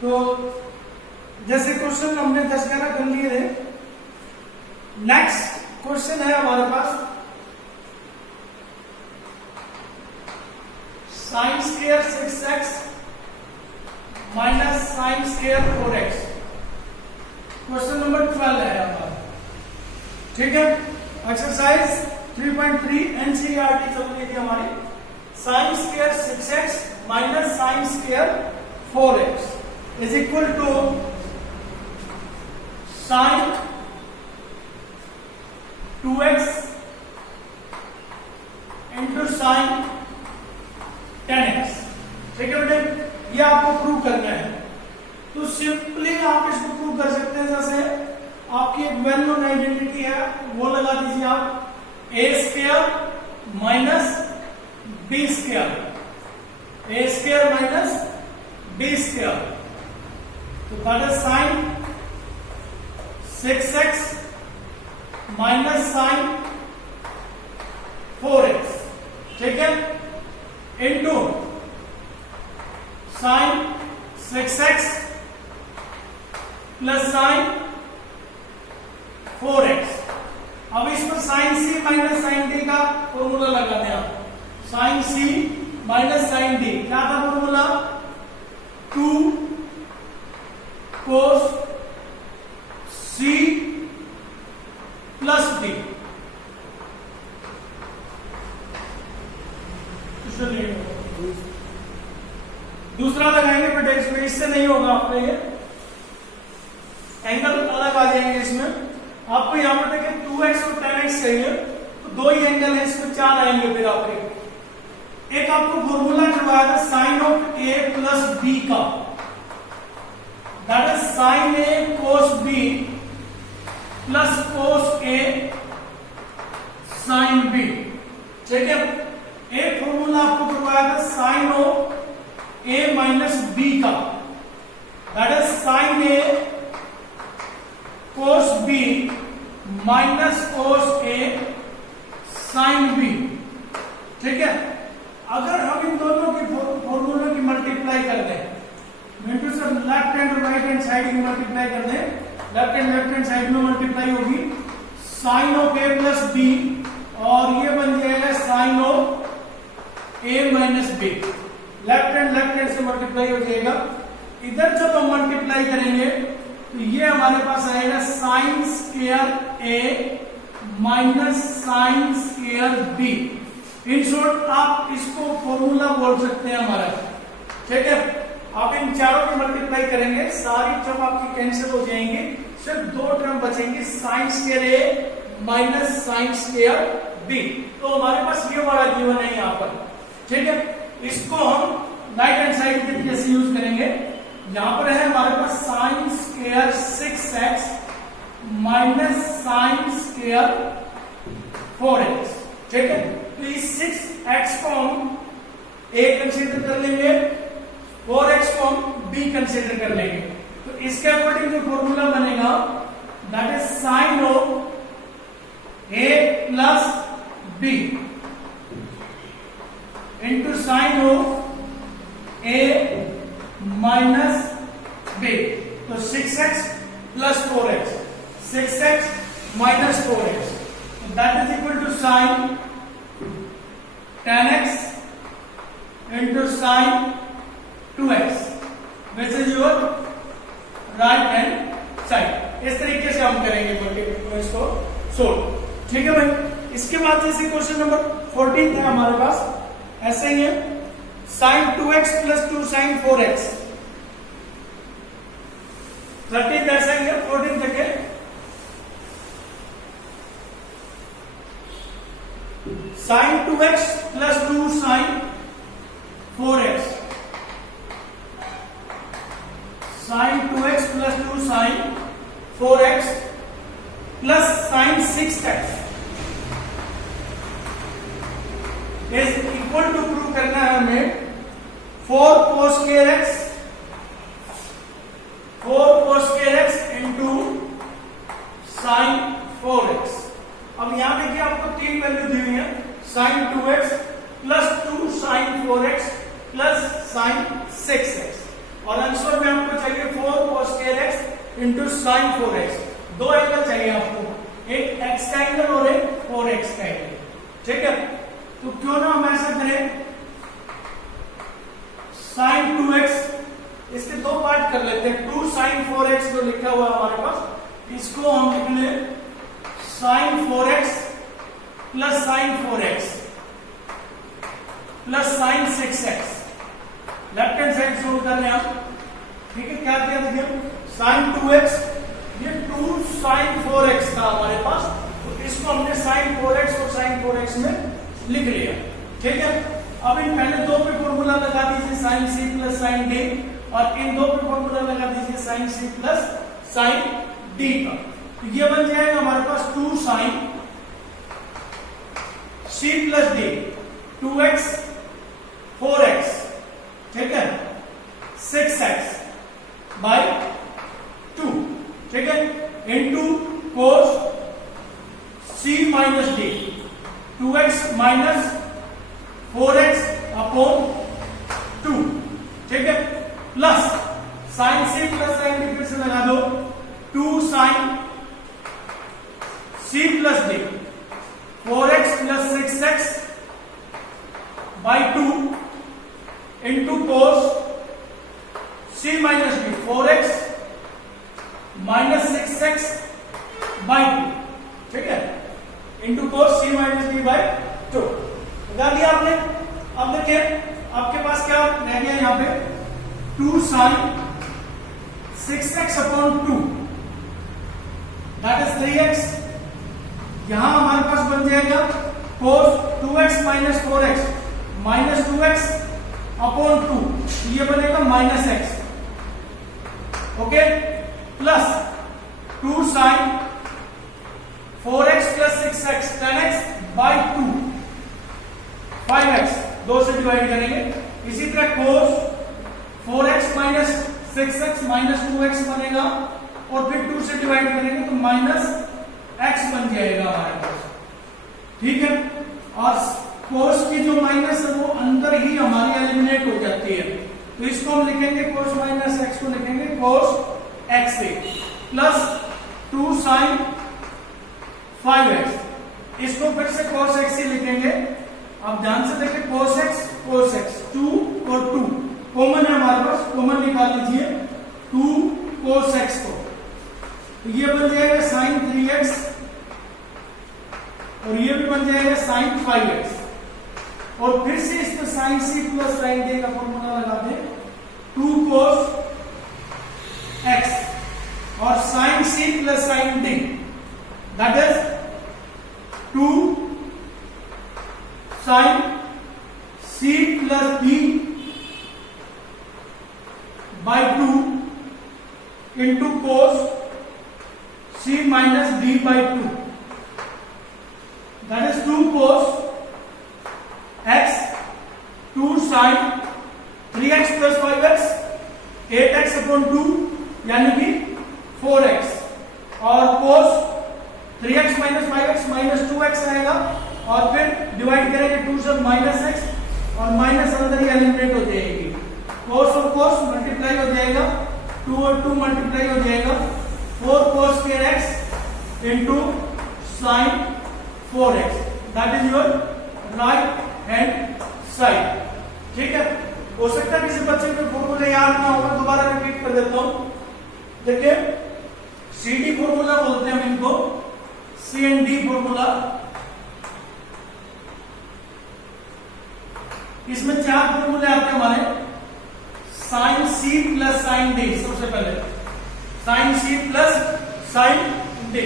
तो जैसे क्वेश्चन हमने 10-11 कर लिए थे, नेक्स्ट क्वेश्चन है हमारे पास sine square 6x minus sine square 4x। Question number 12 है हमारा, ठीक है। एक्सरसाइज 3.3 एनसीईआरटी चल रही थी हमारी। Sine square 6x minus sine square 4x is equal to sine 2x into sine 10x, ठीक है बेटे। ये आपको प्रूव करना है, तो सिंपली आप इसको प्रूव कर सकते हैं। जैसे आपकी एक वेल नोन आइडेंटिटी है, वो लगा दीजिए आप, A square minus B square, A square minus B square, तो that is sine 6x minus sine 4x, ठीक है, into sine 6x plus sine 4x। अब इस पर साइन सी माइनस साइन डी का फॉर्मूला लगा दें आप। साइन सी माइनस साइन डी क्या था formula? 2 cos c plus D. दूसरा लगाएंगे बेटा इसमें, इससे नहीं होगा आपका, ये एंगल अलग आ जाएंगे इसमें। आपको यहां पर देखिए 2x और 10x चाहिए, तो दो ही एंगल है, इसमें 4 आएंगे। फिर आपके एक आपको फॉर्मूला करवाया था sine of a plus b का, that is sine a cos b plus cos a sine b, ठीक है। एक फॉर्मूला आपको करवाया था sine of a minus b का, that is sine a cos b minus cos a sine b, ठीक है। अगर हम इन दोनों की फॉर्मूलों की मल्टीप्लाई कर दें, मीन से लेफ्ट हैंड और राइट हैंड साइड की मल्टीप्लाई कर दें, लेफ्ट हैंड साइड में मल्टीप्लाई होगी sine of a plus b, और ये बन जाएगा sine of a minus b। Left hand से मल्टीप्लाई हो जाएगा। इधर जब हम मल्टीप्लाई करेंगे तो ये हमारे पास आएगा sign square a minus sine square b। In short आप इसको फॉर्मूला बोल सकते हैं हमारा, ठीक है। आप इन चारों की मल्टीप्लाई करेंगे, सारी टर्म आपकी कैंसिल हो जाएंगी, सिर्फ दो टर्म बचेंगी, sine square a minus sine square b। तो हमारे पास ये वाला गिवन है यहाँ पर, ठीक है। इसको हम राइट हैंड साइड के कैसे यूज करेंगे, यहां पर है हमारे पास sine square 6x minus sine square 4x, ठीक है। तो इस 6x को हम a कंसीडर कर लेंगे, 4x को हम b कंसीडर कर लेंगे। तो इसके अकॉर्डिंग जो फॉर्मूला बनेगा that is sine of a plus b into sine of a minus b। तो 6x plus 4x, 6x minus 4x, that is equal to sine 10x into sine 2x, which is your right hand side. इस तरीके से हम करेंगे इसको solve, ठीक है भाई। इसके बाद जैसे क्वेश्चन नंबर 14 है हमारे पास, ऐसे ही है sine 2x plus 2 sine 4x। 13 ऐसा ही है, 14 देखे sine 2x plus 2 sine 4x, sine 2x plus 2 sine 4x plus sine 6x is equal to, prove करना है हमें 4 cos square x, 4 cos square x into sign 4x। अब यहां देखिए आपको 3 वैल्यू दी हुई है, sine 2x plus 2 sine 4x plus sine 6x, और आंसर में आपको चाहिए इंटू साइन 4x। दो एंगल चाहिए आपको, एक x का एंगल और एक 4x का एंगल, ठीक है। तो क्यों ना हम ऐसा करें, साइन 2x, इसके दो पार्ट कर लेते हैं। 2 साइन 4x जो लिखा हुआ है हमारे पास, इसको हम लिख लें sine 4x plus sine 4x plus sine 6x। Left hand side solve कर रहे हैं हम, ठीक है। क्या किया देखिए, साइन 2x, ये 2 साइन 4x था हमारे पास, तो इसको हमने साइन 4x और साइन 4x में लिख लिया, ठीक है। अब इन पहले दो पे फॉर्मूला लगा दीजिए, sine c plus sine d, और इन दो पे फॉर्मूला लगा दीजिए sine c plus sine d का। तो ये बन जाएगा हमारे पास 2 sine c plus d, 2x 4x, ठीक है, 6x बाय 2, ठीक है, into cos c minus d, 2x minus 4x upon 2, ठीक है, plus sine c plus sine d फिर से लगा दो, 2 sine c plus d, 4x plus 6x by 2 into cos c minus d, 4x minus 6x by 2, ठीक है, into cos c minus d by 2। लगा दिया आपने। अब देखिए आपके पास क्या रह गया यहां पे, 2 sign 6x upon 2, that is 3x। यहां हमारे पास बन जाएगा कोस 2x minus 4x minus 2x upon 2, ये बनेगा minus x, okay, plus 2 sine 4x plus 6x 10x by 2, 5x, 2 से डिवाइड करेंगे। इसी तरह कोस 4x minus 6x minus 2x बनेगा, और फिर 2 से डिवाइड करेंगे तो माइनस x बन जाएगा हमारे पास, ठीक है। और कोस की जो माइनस है वो अंदर ही हमारी एलिमिनेट हो जाती है, तो इसको हम लिखेंगे कोस माइनस x को लिखेंगे कोस x से, प्लस 2 साइन 5x, इसको फिर से कोस x ही लिखेंगे। आप ध्यान से देखिए, कोस x 2 और 2 कॉमन है हमारे पास, कॉमन निकाल लीजिए 2 कोस x को, तो ये बन जाएगा साइन 3x, और ये भी बन जाएगा साइन 5x, और फिर से इस पर sine c plus sine d का फॉर्मूला लगा दें, 2 कोस x और sine c plus sine d, that is 2 sine c plus d by 2 into cos c minus d by 2, that is 2 cos x, 2 sine 3x plus 5x, 8x upon 2 यानी कि 4x, और कोस 3x minus 5x minus 2x आएगा, और फिर divide करेंगे 2 से minus x, और minus अंदर ही एलिमिनेट हो जाएगी, कोस और कोस मल्टीप्लाई हो जाएगा, 2 और 2 मल्टीप्लाई हो जाएगा, 4 cos square x into sign 4x, that is your right hand side, ठीक है। हो सकता है किसी बच्चे को फॉर्मूला याद ना होगा, दोबारा रिपीट कर देता हूं। देखिए CD फॉर्मूला बोलते हैं हम इनको, C एंड D फॉर्मूला। इसमें 4 फॉर्मूले आते हैं हमारे, sine C plus sine D, सबसे पहले sine C plus sine D,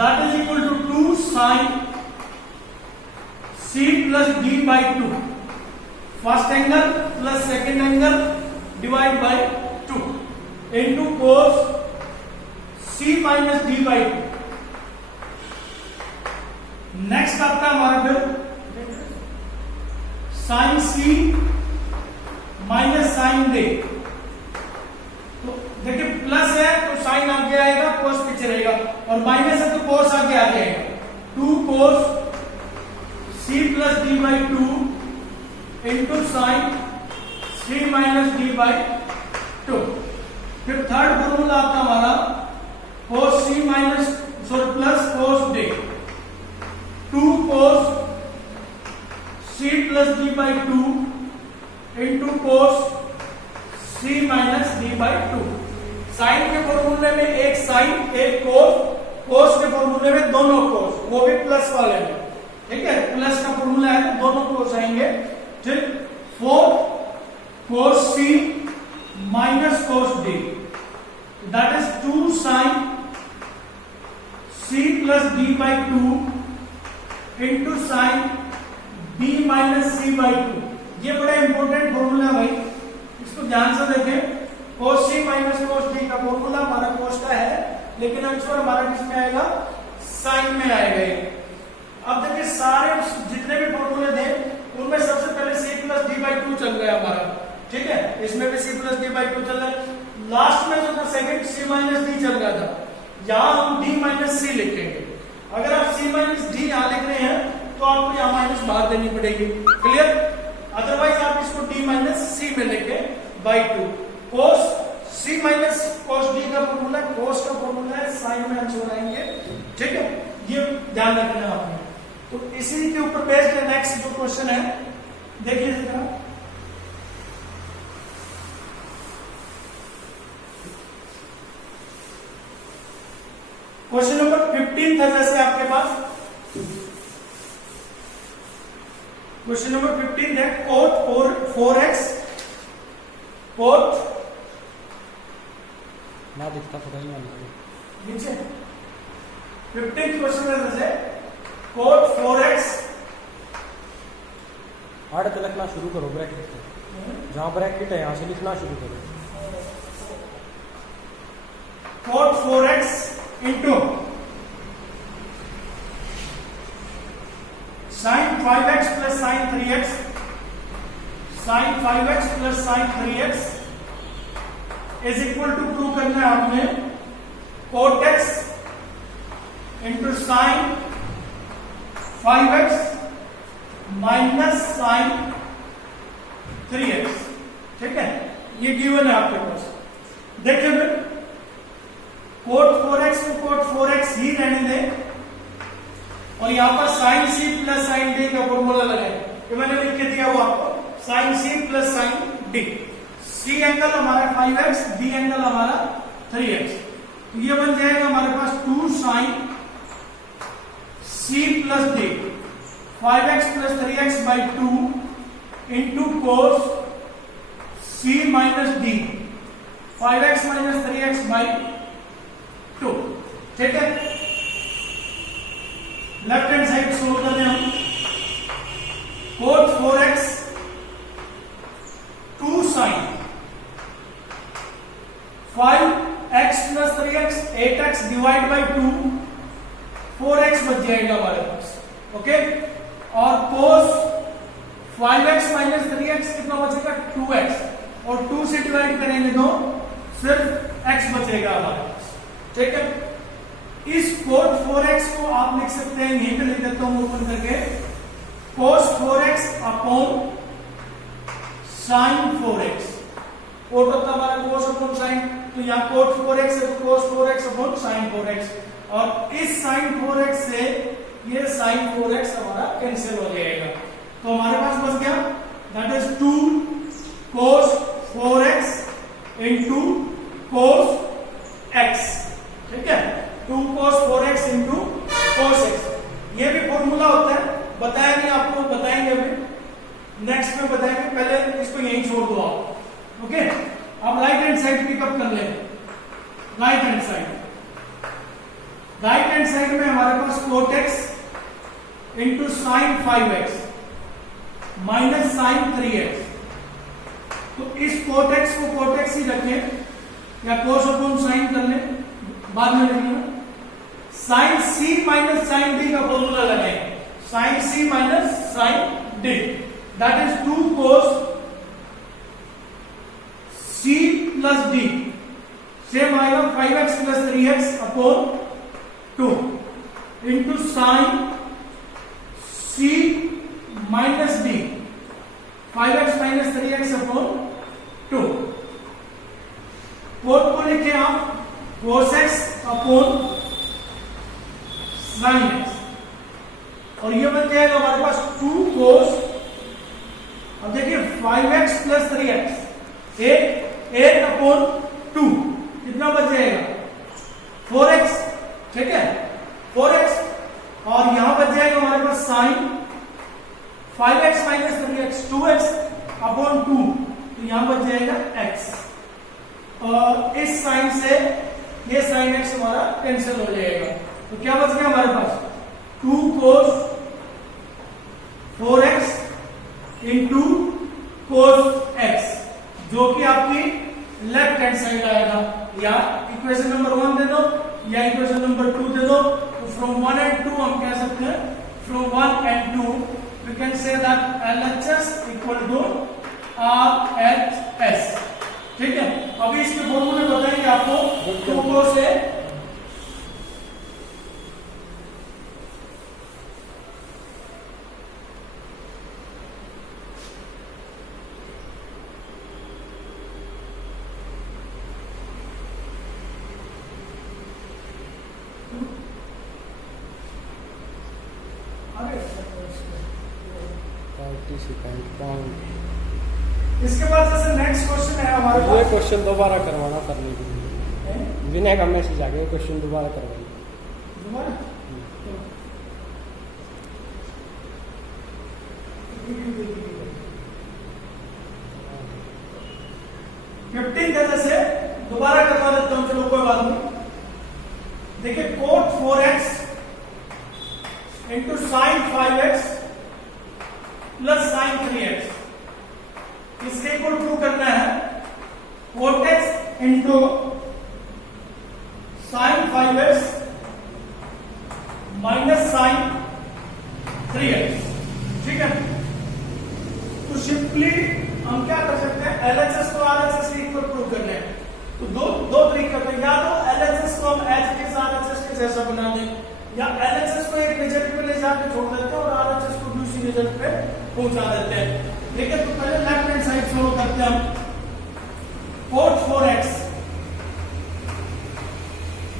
that is equal to 2 sine C plus D by 2, first angle plus second angle divide by 2 into cos C minus D by 2। Next आता है हमारा फिर sine C minus sine D, तो देखिए plus है तो sign आगे आएगा, कोस पीछे रहेगा, और माइनस है तो कोस आगे आ जाएगा, 2 cos C plus D by 2 into sine C minus D by 2, फिर थर्ड फॉर्मूला आपका हमारा cos c minus plus cos d, 2 cos c plus d by 2 into cos c minus d by 2। Sine के फॉर्मूले में एक sign एक कोस के फॉर्मूले में दोनों कोस, वो भी प्लस वाले में, ठीक है, प्लस का फॉर्मूला है दोनों कोस आएंगे। ठीक, 4 cos c minus cos d, that is 2 sin c plus d by 2 into sign b minus c by 2। ये बड़ा इंपॉर्टेंट फॉर्मूला है भाई, इसको ध्यान से देखें। cos c minus cos d का फॉर्मूला हमारा cos का है, लेकिन आंसर हमारा किसमें आएगा, साइन में आएगा। अब देखिए सारे जितने भी फॉर्मूले थे उनमें सबसे पहले c प्लस d बाई 2 चल रहा है हमारा, ठीक है, इसमें भी c प्लस d बाई 2 चल रहा है। लास्ट में जो था सेकंड c माइनस d चल रहा था, यहां हम d माइनस c लिखेंगे। अगर आप c माइनस d यहां लिख रहे हैं तो आपको यहां माइनस बाहर देनी पड़ेगी, क्लियर। अदरवाइज आप इसको d माइनस c में लिखे by 2। cos c minus cos d का फॉर्मूला, cos का फॉर्मूला है, साइन में आंसर आएंगे, ठीक है, ये ध्यान रखना है आपने। तो इसी के ऊपर बेस्ड है नेक्स्ट जो क्वेश्चन है, देखिए जरा। क्वेश्चन नंबर 15 था जैसे आपके पास, क्वेश्चन नंबर 15 है cot 4x cot ना दिखता पता ही नहीं नीचे 15 क्वेश्चन है जैसे cot 4x, आड़ पे लिखना शुरू करो ब्रैकेट से, जहां ब्रैकेट है यहां से लिखना शुरू करो। cot 4x into sin 5x plus sin 3x, sin 5x plus sin 3x is equal to prove करना है आपने cot x into sin 5x minus sin 3x, ठीक है, ये गिवन है आपके पास। देखिए फिर cot 4x को cot 4x ही रहने दें और यहां पर sin c plus sin d का फॉर्मूला लगाए, ये मैंने लिख के दिया वो आपको, sin c plus sin d। c angle हमारा 5x, d एंगल हमारा 3x, तो ये बन जाएगा हमारे पास 2 sin c plus d, 5x plus 3x by 2 into cos c minus d, 5x minus 3x by 2, ठीक है। लेफ्ट हैंड साइड सोल्व करते हैं हम, cot 4x 2 sin 5x plus 3x 8x divide by 2, 4x बच जाएगा हमारे पास, okay. और cos 5x minus 3x कितना बचेगा, 2x, और 2 से डिवाइड करेंगे तो सिर्फ x बचेगा हमारे पास, ठीक है। इस cot 4x को आप लिख सकते हैं, यहीं पे लिख देता हूं ओपन करके, cos 4x upon sin 4x, coat होता हमारा cos अपॉन sin, तो यहाँ cot 4x है तो cos 4x upon sin 4x, और इस sin 4x से ये sin 4x हमारा कैंसिल हो जाएगा, तो हमारे पास बच गया that is 2 cos 4x into cos x, ठीक है, 2 cos 4x into cos x। ये भी फॉर्मूला होता है, बताया नहीं आपको, बताएंगे अभी नेक्स्ट में बताएंगे, पहले इसको यहीं छोड़ दो आप, ओके। अब राइट हैंड साइड पिकअप कर ले, राइट हैंड साइड में हमारे पास cot x into sin 5x minus sin 3x, तो इस cot x को cot x ही रखें या cos अपॉन sin कर ले, बाद में लिखना। sin c minus sin d का फॉर्मूला लगाएं, sin c minus sin d, that is 2 cos c plus d, same आएगा 5x plus 3x upon 2 into sin c minus d, 5x minus 3x upon 2, cot को लिखे आप cos x upon sin x, और ये बन जाएगा हमारे पास 2 cos, अब देखिए 5x प्लस 3x 8 अपॉन 2 कितना बच जाएगा 4x, ठीक है 4x, और यहां बच जाएगा हमारे पास sin 5x minus 3x 2x upon 2, तो यहां बच जाएगा x, और इस साइन से ये sin x हमारा कैंसिल हो जाएगा, तो क्या बच गया हमारे पास 2 cos 4x into cos x, जो कि आपकी लेफ्ट हैंड साइड आएगा, या इक्वेशन नंबर 1 दे दो या इक्वेशन नंबर 2 दे दो, तो फ्रॉम 1 and 2 हम कह सकते हैं, from 1 and 2 we can say that LHS equal to RHS, ठीक है। अभी इसके फॉर्मूले बताएंगे आपको 2 cos से इसके बाद जैसे नेक्स्ट क्वेश्चन है हमारे ये पास, क्वेश्चन दोबारा करवाना करने के लिए विनय का मैसेज आ गया, क्वेश्चन दोबारा करवाइए। दोबारा 15 का जैसे दोबारा करवा देता हूं, चलो कोई बात नहीं। देखिए cot 4x into sine 5x plus sine 3x, इसके इक्वल टू करना है cot x into sine 5x minus sine 3x, ठीक है। तो सिंपली हम क्या कर सकते हैं, LHS को RHS के इक्वल प्रूव करने हैं, तो दो तरीके हैं, या तो LHS को हम H के साथ RHS के जैसा बना दें, या LHS को एक रिजल्ट पे ले जाकर छोड़ देते हैं और RHS को दूसरी रिजल्ट पे पहुंचा देते हैं। लेकिन तो पहले लेफ्ट हैंड साइड सोल्व करते हैं हम, cot 4x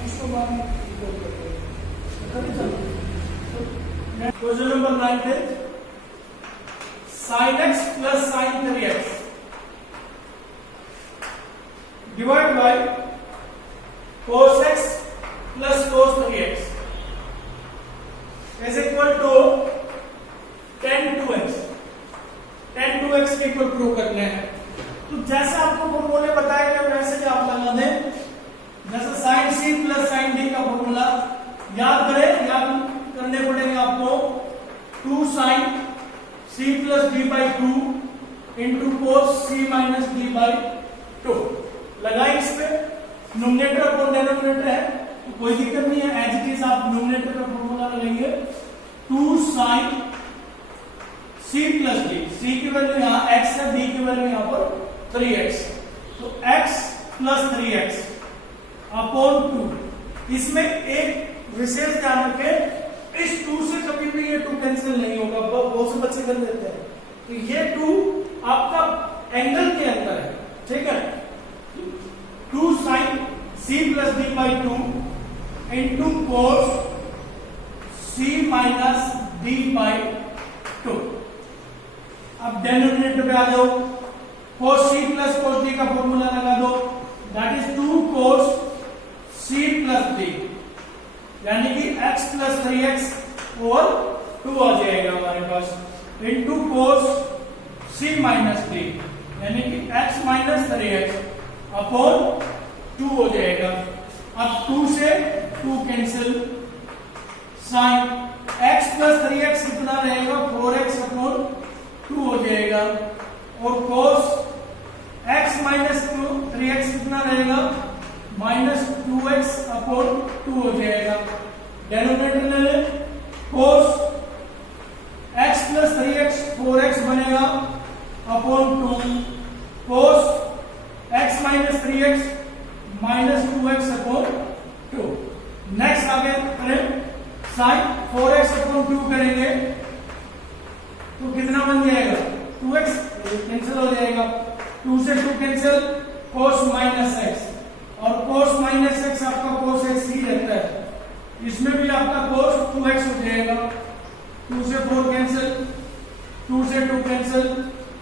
उसको बाद में क्वेश्चन नंबर 9 है sin x plus sin 3x divided by cos x plus cos 3x is equal to tan 2x, tan 2x के इक्वल प्रूव करने हैं। तो जैसे आपको फॉर्मूले बताया गया वैसे ही आप लगा दें, जैसे sin c plus sin d का फॉर्मूला याद करें, याद करने पड़ेंगे आपको 2 sin c plus d by 2 into cos c minus d by 2, लगाए इस पे, नोमिनेटर और डिनोमिनेटर है तो कोई दिक्कत नहीं है, एज इट इज आप नोमिनेटर का फॉर्मूला लगाएंगे 2 sin c plus d, c की वैल्यू यहाँ x है, d की वैल्यू यहाँ पर 3x, तो x प्लस 3x अपॉन 2। इसमें एक विशेष ध्यान रखें, इस 2 से कभी भी ये 2 कैंसिल नहीं होगा, बहुत से बच्चे कर देते हैं, तो ये 2 आपका एंगल के अंदर है, ठीक है। 2 sin c plus d by 2 into cos c minus d by 2। अब डिनोमिनेटर पे आ जाओ, cos c plus cos d का फॉर्मूला लगा दो, that is 2 cos c plus d, यानी कि x प्लस 3x और 2 आ जाएगा हमारे पास, into cos c minus d, यानी कि x माइनस 3x अपॉन 2 हो जाएगा। अब 2 से 2 cancel, sign x plus 3x कितना रहेगा 4x अपॉन 2 हो जाएगा, और cos x माइनस 3x कितना रहेगा माइनस 2x अपॉन 2 हो जाएगा। डिनोमिनेटर ले ले, cos x plus 3x 4x बनेगा upon 2, cos x minus 3x minus 2x upon 2। Next आगे करें, साइन 4x अपॉन 2 करेंगे तो कितना बन जाएगा 2x कैंसिल हो जाएगा, 2 से 2 कैंसिल, cos माइनस x इसमें भी आपका cos 2x हो जाएगा, 2 से 4 कैंसिल, 2 से 2 cancel,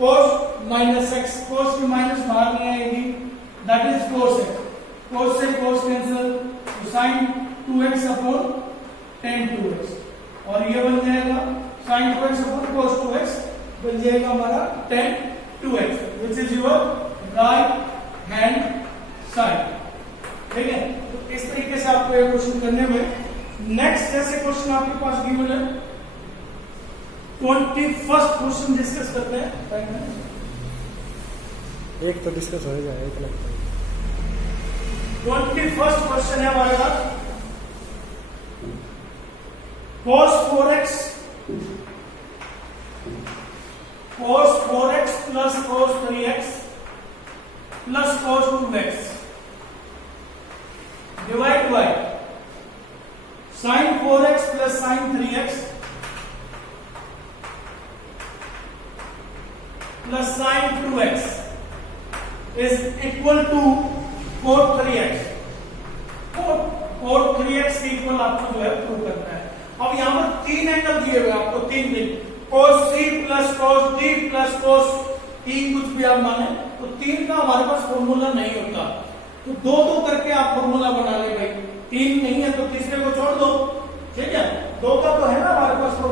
cos minus x, cos की माइनस बाहर नहीं आएगी, that is cos x, cos से cos कैंसिल, तो sin 2x upon tan 2x, और ये बन जाएगा sin 2x upon cos 2x, बन जाएगा हमारा tan 2x, which is your right hand side. ठीक है, तो इस तरीके से आपको ये क्वेश्चन करने में। नेक्स्ट जैसे क्वेश्चन आपके पास गिवन है, 21st क्वेश्चन डिस्कस करते हैं। एक तो डिस्कस हो जाए, एक लगता है 21st क्वेश्चन है हमारे पास, cos 4x plus cos 3x plus cos 2x divide by sin 4x plus sin 3x plus sin 2x is equal to cos 3x। cos 3x के इक्वल आपको जो है प्रूव करना है। अब यहां पर 3 एंगल दिए हुए आपको, 3 cos c plus cos d plus cos e, कुछ भी आप माने, तो 3 का हमारे पास फॉर्मूला नहीं होता, तो 2-2 करके आप फॉर्मूला बना ले भाई। 3 नहीं है तो तीसरे को छोड़ दो, ठीक है, 2 का तो है ना हमारे पास फॉर्मूला।